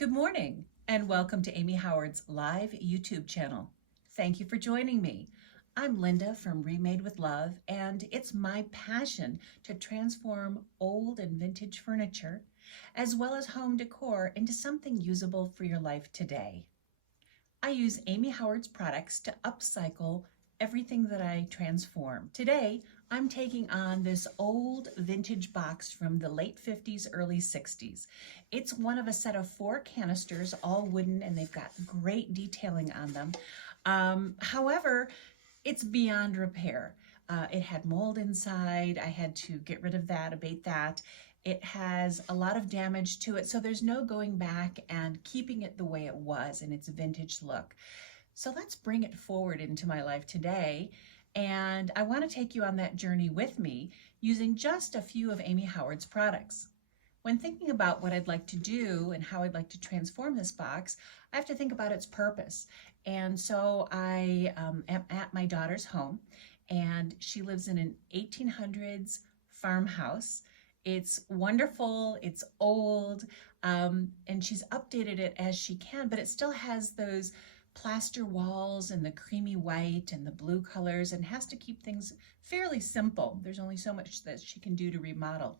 Good morning and welcome to Amy Howard's live YouTube channel. Thank you for joining me. I'm Linda from ReMade With Love, and it's my passion to transform old and vintage furniture as well as home decor into something usable for your life today. I use Amy Howard's products to upcycle everything that I transform. Today, I'm taking on this old vintage box from the late 50s, early 60s. It's one of a set of 4 canisters, all wooden, and they've got great detailing on them. However, it's beyond repair. It had mold inside. I had to get rid of that, abate that. It has a lot of damage to it, so there's no going back and keeping it the way it was in its vintage look. So let's bring it forward into my life today, and I want to take you on that journey with me using just a few of Amy Howard's products. When thinking about what I'd like to do and how I'd like to transform this box, I have to think about its purpose. And so I am at my daughter's home, and she lives in an 1800s farmhouse. It's wonderful, it's old, and she's updated it as she can, but it still has those plaster walls and the creamy white and the blue colors, and has to keep things fairly simple. There's only so much that she can do to remodel.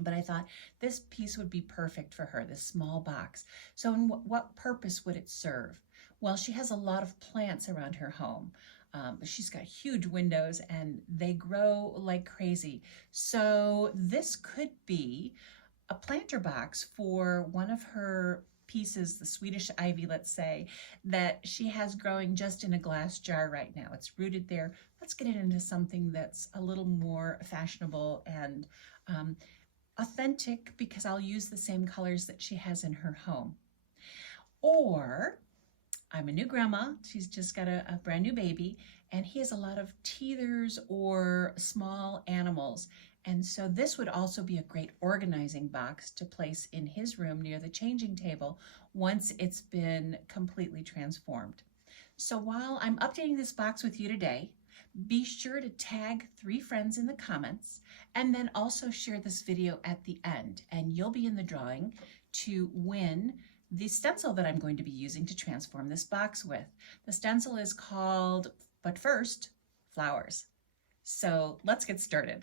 But I thought this piece would be perfect for her, this small box. So in what purpose would it serve? Well, she has a lot of plants around her home. She's got huge windows and they grow like crazy. So this could be a planter box for one of her pieces, the Swedish ivy, let's say, that she has growing just in a glass jar right now. It's rooted there. Let's get it into something that's a little more fashionable and authentic, because I'll use the same colors that she has in her home. Or I'm a new grandma. She's just got a brand new baby, and he has a lot of teethers or small animals. And so this would also be a great organizing box to place in his room near the changing table once it's been completely transformed. So while I'm updating this box with you today, be sure to tag 3 friends in the comments, and then also share this video at the end, and you'll be in the drawing to win the stencil that I'm going to be using to transform this box with. The stencil is called, but first, Flowers. So let's get started.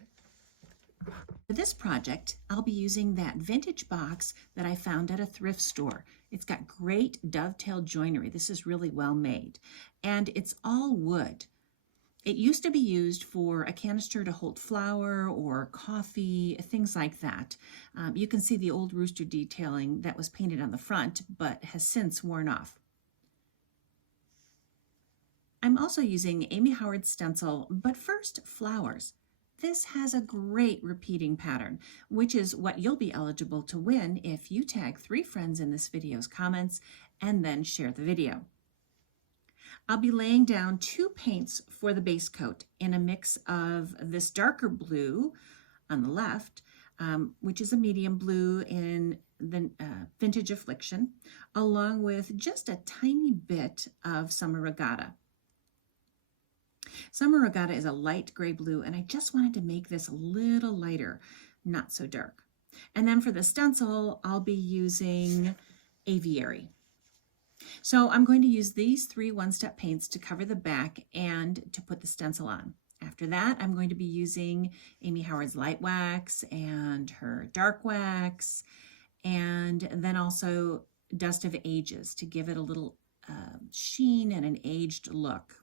For this project, I'll be using that vintage box that I found at a thrift store. It's got great dovetail joinery. This is really well made, and it's all wood. It used to be used for a canister to hold flour or coffee, things like that. You can see the old rooster detailing that was painted on the front, but has since worn off. I'm also using Amy Howard's stencil, but first, Flowers. This has a great repeating pattern, which is what you'll be eligible to win if you tag 3 friends in this video's comments and then share the video. I'll be laying down 2 paints for the base coat in a mix of this darker blue on the left, which is a medium blue in the vintage Affliction, along with just a tiny bit of Summer Regatta. Summer Regatta is a light gray blue, and I just wanted to make this a little lighter, not so dark. And then for the stencil, I'll be using Aviary. So I'm going to use these 3 one-step paints to cover the back and to put the stencil on. After that, I'm going to be using Amy Howard's light wax and her dark wax, and then also Dust of Ages to give it a little sheen and an aged look.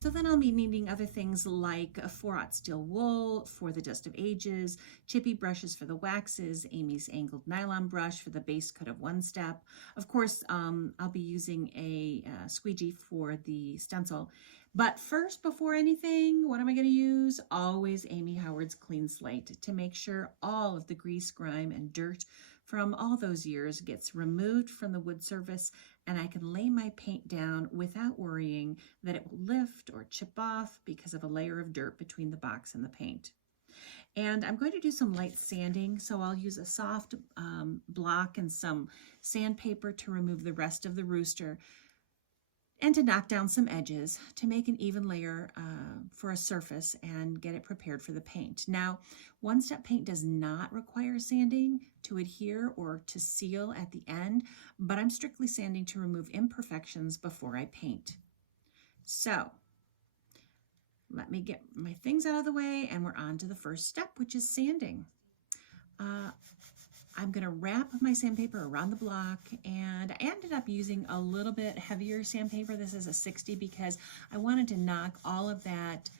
So then I'll be needing other things like a 4/0 steel wool for the Dust of Ages, chippy brushes for the waxes, Amy's angled nylon brush for the base coat of one step. Of course, I'll be using a squeegee for the stencil. But first, before anything, what am I going to use? Always Amy Howard's Clean Slate to make sure all of the grease, grime, and dirt from all those years gets removed from the wood surface, and I can lay my paint down without worrying that it will lift or chip off because of a layer of dirt between the box and the paint. And I'm going to do some light sanding, so I'll use a soft block and some sandpaper to remove the rest of the rooster. and to knock down some edges to make an even layer for a surface and get it prepared for the paint. Now, one-step paint does not require sanding to adhere or to seal at the end, but I'm strictly sanding to remove imperfections before I paint. So let me get my things out of the way and we're on to the first step, which is sanding. I'm going to wrap my sandpaper around the block, and I ended up using a little bit heavier sandpaper. This is a 60 because I wanted to knock all of that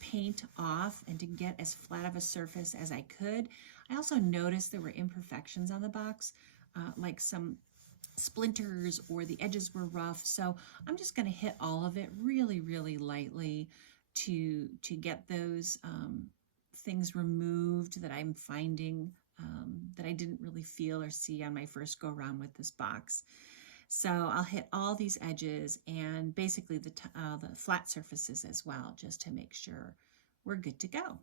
paint off and to get as flat of a surface as I could. I also noticed there were imperfections on the box, like some splinters or the edges were rough. So I'm just going to hit all of it really, really lightly to get those things removed that I'm finding that I didn't really feel or see on my first go around with this box. So I'll hit all these edges and basically the flat surfaces as well, just to make sure we're good to go.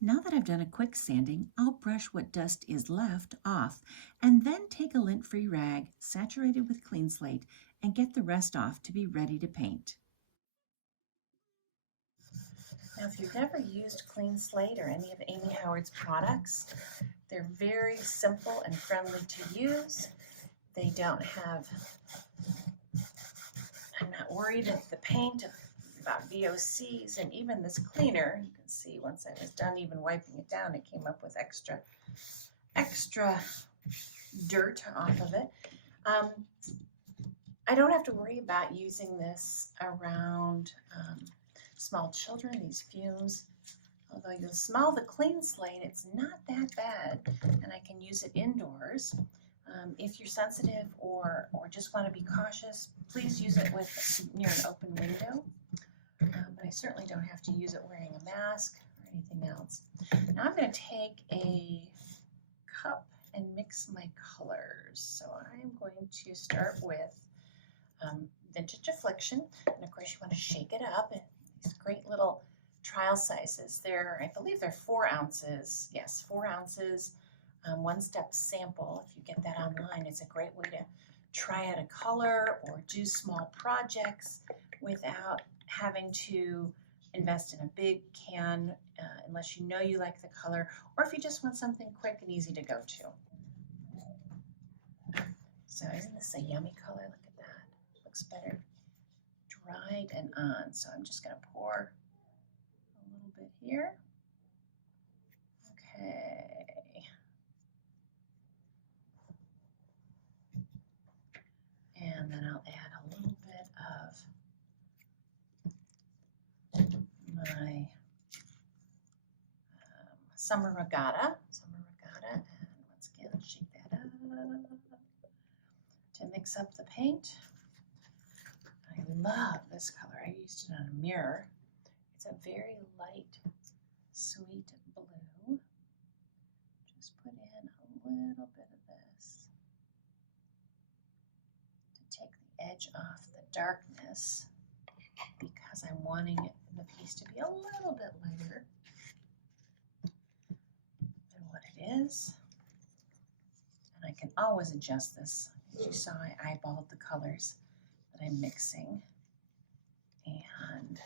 Now that I've done a quick sanding, I'll brush what dust is left off and then take a lint-free rag saturated with clean slate and get the rest off to be ready to paint. Now, if you've never used Clean Slate or any of Amy Howard's products, they're very simple and friendly to use. They don't have, I'm not worried if the paint about VOCs, and even this cleaner, you can see once I was done even wiping it down, it came up with extra dirt off of it. I don't have to worry about using this around small children, these fumes. Although you'll smell the Clean Slate, it's not that bad, and I can use it indoors. If you're sensitive or just want to be cautious, please use it near an open window. But I certainly don't have to use it wearing a mask or anything else. Now I'm going to take a cup and mix my colors. So I'm going to start with Vintage Affliction, and of course you want to shake it up. And these great little trial sizes. I believe they're 4 ounces. Yes, 4 ounces. One-step sample. If you get that online, it's a great way to try out a color or do small projects without having to invest in a big can unless you know you like the color, or if you just want something quick and easy to go to. So isn't this a yummy color? Look at that. Looks better dried and on. So I'm just going to pour a little bit here. Okay. And then I'll add a little bit of my Summer Regatta. And once again, shake that up to mix up the paint. I love this color. I used it on a mirror. It's a very light, sweet blue. Just put in a little bit of this to take the edge off the darkness, because I'm wanting the piece to be a little bit lighter than what it is. And I can always adjust this. As you saw, I eyeballed the colors that I'm mixing. And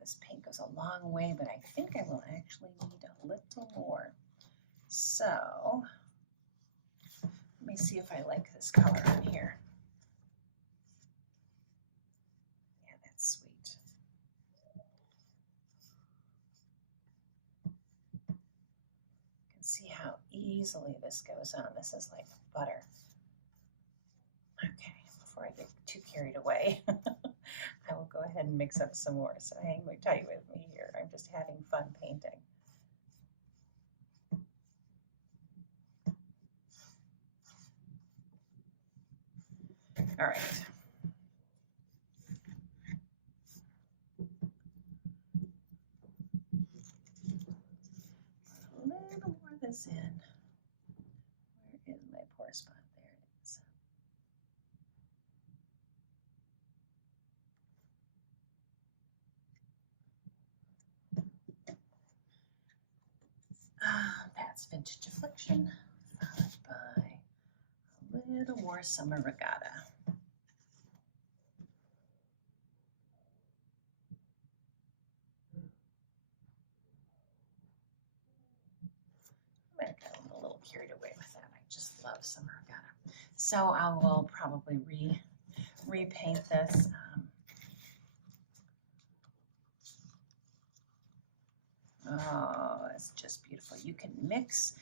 this paint goes a long way, but I think I will actually need a little more. So let me see if I like this color on here. Yeah, that's sweet. You can see how easily this goes on. This is like butter. Okay, before I get too carried away, I will go ahead and mix up some more. So hang tight with me here. I'm just having fun painting. All right. A little more of this in. Where is my pour Vintage Affliction, followed by a little more Summer Regatta. I might have gotten a little carried away with that. I just love Summer Regatta. So I will probably repaint this. Oh, it's just beautiful. You can mix,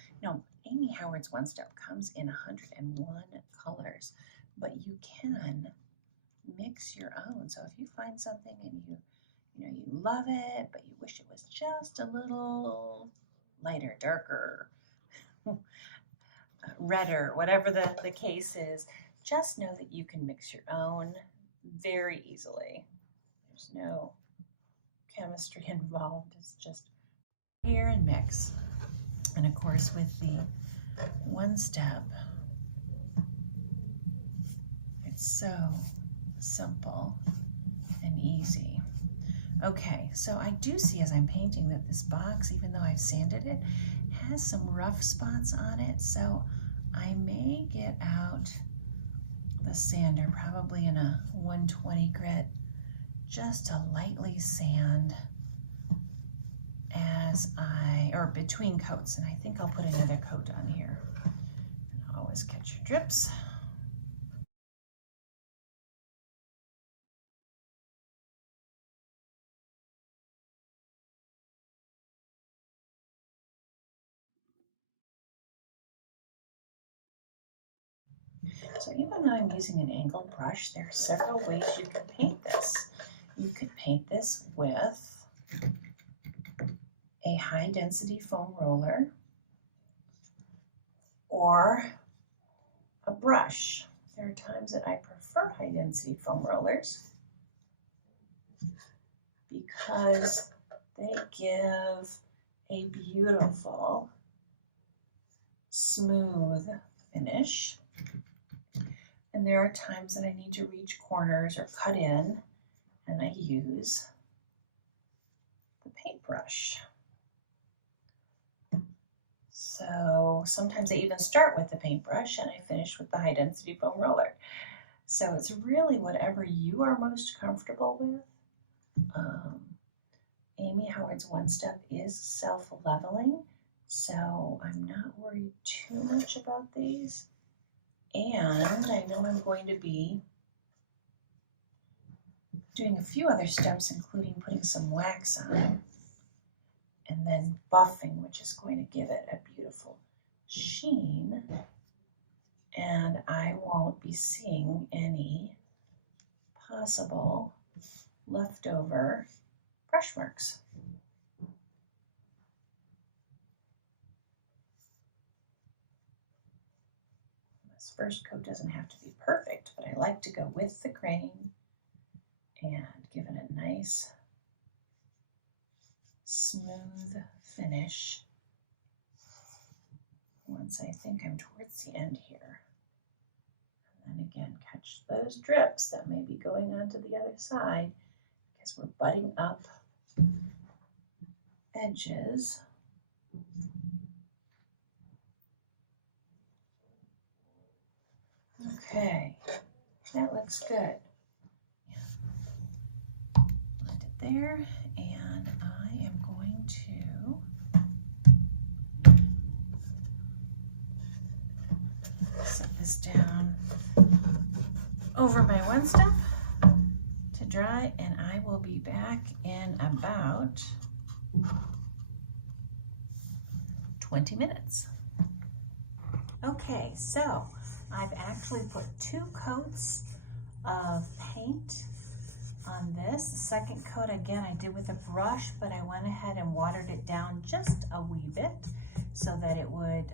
Amy Howard's One Step comes in 101 colors, but you can mix your own. So if you find something and you love it, but you wish it was just a little lighter, darker, redder, whatever the case is, just know that you can mix your own very easily. There's no chemistry involved. It's just here and mix. And of course, with the One Step, it's so simple and easy. Okay, so I do see as I'm painting that this box, even though I've sanded it, has some rough spots on it. So I may get out the sander, probably in a 120 grit, just to lightly sand or between coats. And I think I'll put another coat on here. And always catch your drips. So even though I'm using an angled brush, there are several ways you can paint this. You could paint this with a high density foam roller or a brush. There are times that I prefer high density foam rollers because they give a beautiful smooth finish. And there are times that I need to reach corners or cut in, and I use the paintbrush. So sometimes I even start with the paintbrush and I finish with the high density foam roller. So it's really whatever you are most comfortable with. Amy Howard's One Step is self-leveling, so I'm not worried too much about these. And I know I'm going to be doing a few other steps, including putting some wax on and then buffing, which is going to give it a beautiful sheen. And I won't be seeing any possible leftover brush marks. This first coat doesn't have to be perfect, but I like to go with the grain and give it a nice smooth finish once I think I'm towards the end here. And then again, catch those drips that may be going on to the other side because we're butting up edges. Okay, that looks good. Blend it there, and I am going to set this down over my One Step to dry, and I will be back in about 20 minutes. Okay, so I've actually put 2 coats of paint on this. The second coat, again, I did with a brush, but I went ahead and watered it down just a wee bit so that it would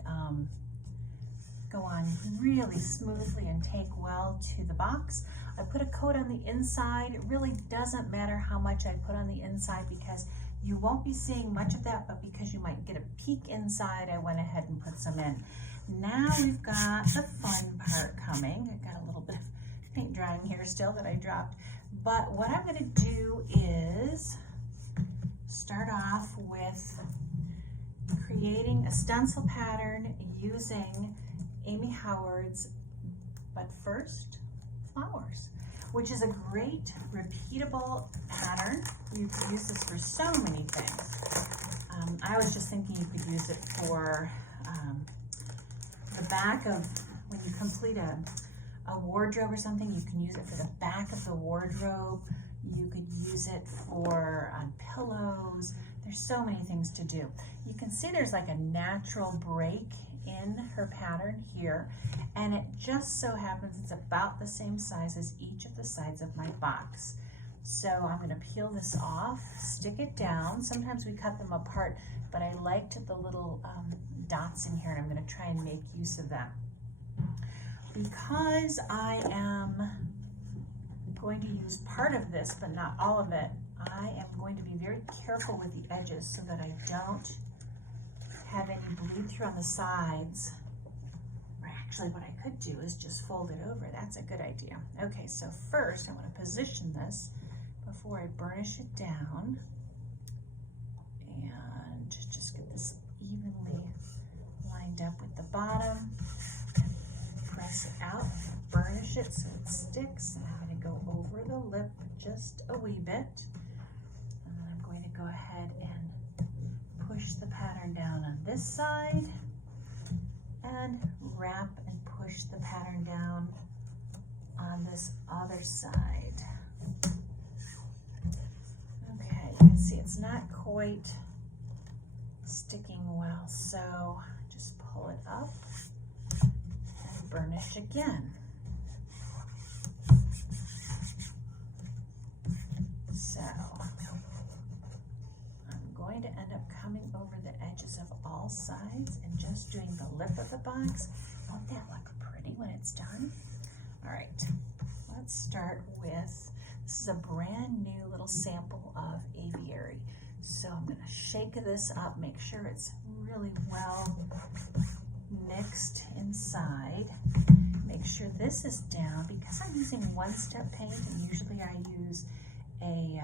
go on really smoothly and take well to the box. I put a coat on the inside. It really doesn't matter how much I put on the inside because you won't be seeing much of that, but because you might get a peek inside, I went ahead and put some in. Now we've got the fun part coming. I've got a little bit of paint drying here still that I dropped. But what I'm going to do is start off with creating a stencil pattern using Amy Howard's But First Flowers, which is a great repeatable pattern. You could use this for so many things. I was just thinking you could use it for the back of, when you complete a wardrobe or something, you can use it for the back of the wardrobe. You could use it for on pillows. There's so many things to do. You can see there's like a natural break in her pattern here, and it just so happens it's about the same size as each of the sides of my box. So I'm going to peel this off, stick it down. Sometimes we cut them apart, but I liked the little dots in here, and I'm going to try and make use of that. Because I am going to use part of this, but not all of it, I am going to be very careful with the edges so that I don't have any bleed through on the sides. Or actually what I could do is just fold it over. That's a good idea. Okay, so first I want to position this before I burnish it down, and just get this evenly lined up with the bottom. Press it out, burnish it so it sticks, and I'm going to go over the lip just a wee bit, and then I'm going to go ahead and push the pattern down on this side and wrap and push the pattern down on this other side. Okay, you can see it's not quite sticking well, so just pull it up and burnish again. So I'm going to end up coming over the edges of all sides and just doing the lip of the box. Won't that look pretty when it's done? All right, let's start with, this is a brand new little sample of Aviary. So I'm going to shake this up, make sure it's really well mixed inside. Make sure this is down, because I'm using one-step paint, and usually I use a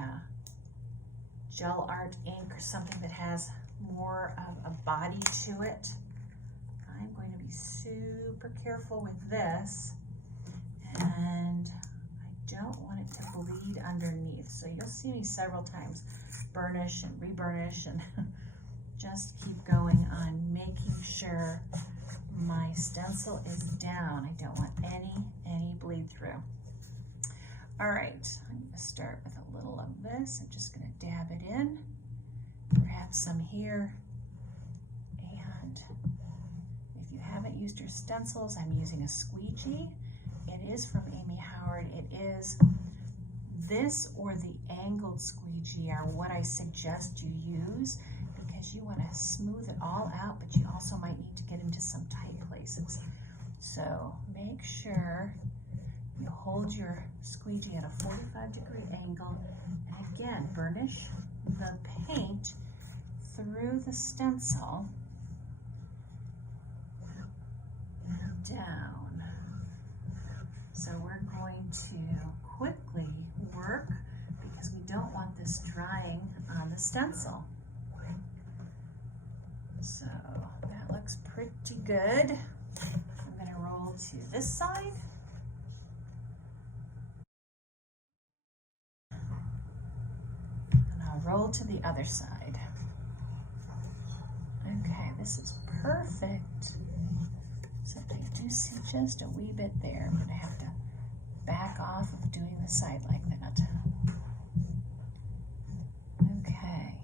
gel art ink or something that has more of a body to it. I'm going to be super careful with this, and I don't want it to bleed underneath. So you'll see me several times burnish and reburnish and just keep going on making sure my stencil is down. I don't want any bleed through. All right, I'm going to start with a little of this. I'm just going to dab it in, grab some here, and if you haven't used your stencils, I'm using a Squeegee. It is from Amy Howard. It is this or the angled Squeegee are what I suggest you use, because you want to smooth it all out, but you also might need to get into some tight places. So make sure you hold your Squeegee at a 45-degree angle, and again, burnish the paint through the stencil down. So we're going to quickly work, because we don't want this drying on the stencil. So that looks pretty good. I'm going to roll to this side. And I'll roll to the other side. Okay, this is perfect. Except I do see just a wee bit there. I'm going to have to back off of doing the side like that. Okay,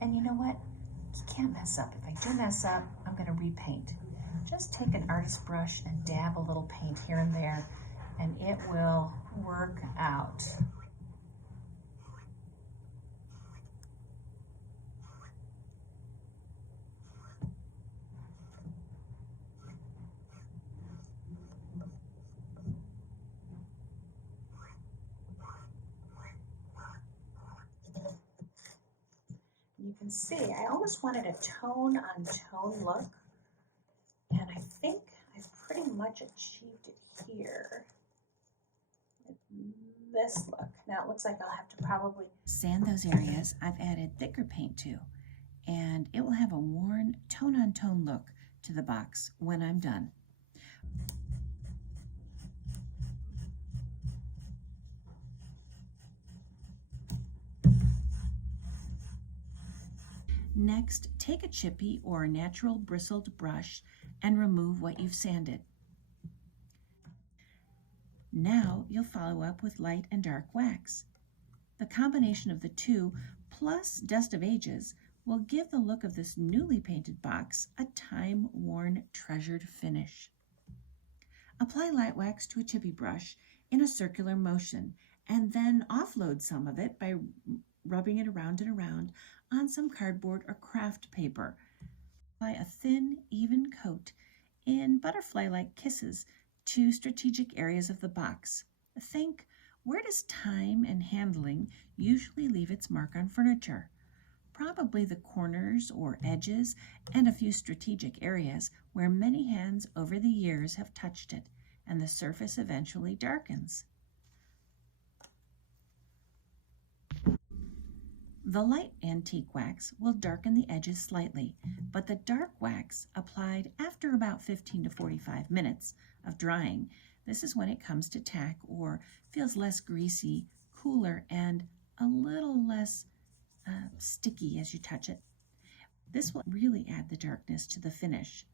and you know what? You can't mess up. If I do mess up, I'm going to repaint. Just take an artist brush and dab a little paint here and there, and it will work out. You can see I almost wanted a tone on tone look, and I think I've pretty much achieved it here with this look. Now it looks like I'll have to probably sand those areas I've added thicker paint to, and it will have a worn tone-on-tone look to the box when I'm done. Next, take a chippy or natural bristled brush and remove what you've sanded. Now you'll follow up with light and dark wax. The combination of the two, plus Dust of Ages, will give the look of this newly painted box a time-worn, treasured finish. Apply light wax to a chippy brush in a circular motion, and then offload some of it by rubbing it around and around on some cardboard or craft paper. Apply a thin, even coat in butterfly-like kisses to strategic areas of the box. Think, where does time and handling usually leave its mark on furniture? Probably the corners or edges and a few strategic areas where many hands over the years have touched it, and the surface eventually darkens. The light antique wax will darken the edges slightly, but the dark wax applied after about 15 to 45 minutes of drying, this is when it comes to tack or feels less greasy, cooler, and a little less sticky as you touch it. This will really add the darkness to the finish.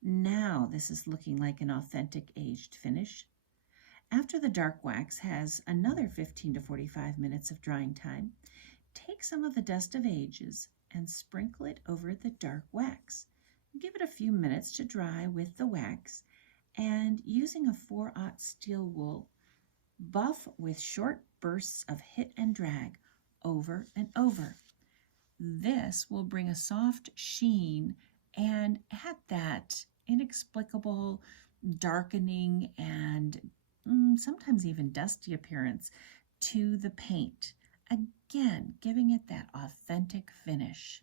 Now this is looking like an authentic aged finish. After the dark wax has another 15 to 45 minutes of drying time, take some of the Dust of Ages and sprinkle it over the dark wax. Give it a few minutes to dry with the wax, and using a 4/0 steel wool, buff with short bursts of hit and drag over and over. This will bring a soft sheen and add that inexplicable darkening and sometimes even dusty appearance to the paint, again giving it that authentic finish.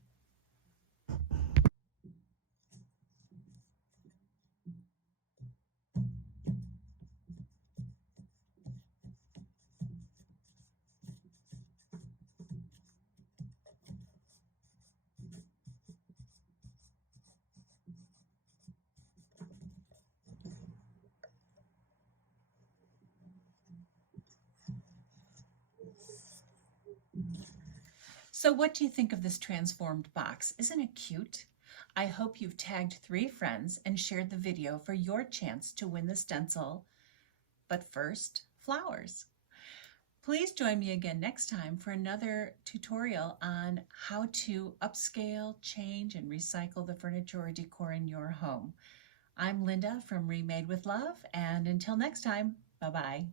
So what do you think of this transformed box? Isn't it cute? I hope you've tagged 3 friends and shared the video for your chance to win the stencil. But first, flowers. Please join me again next time for another tutorial on how to upscale, change, and recycle the furniture or decor in your home. I'm Linda from ReMade With Love, and until next time, bye-bye.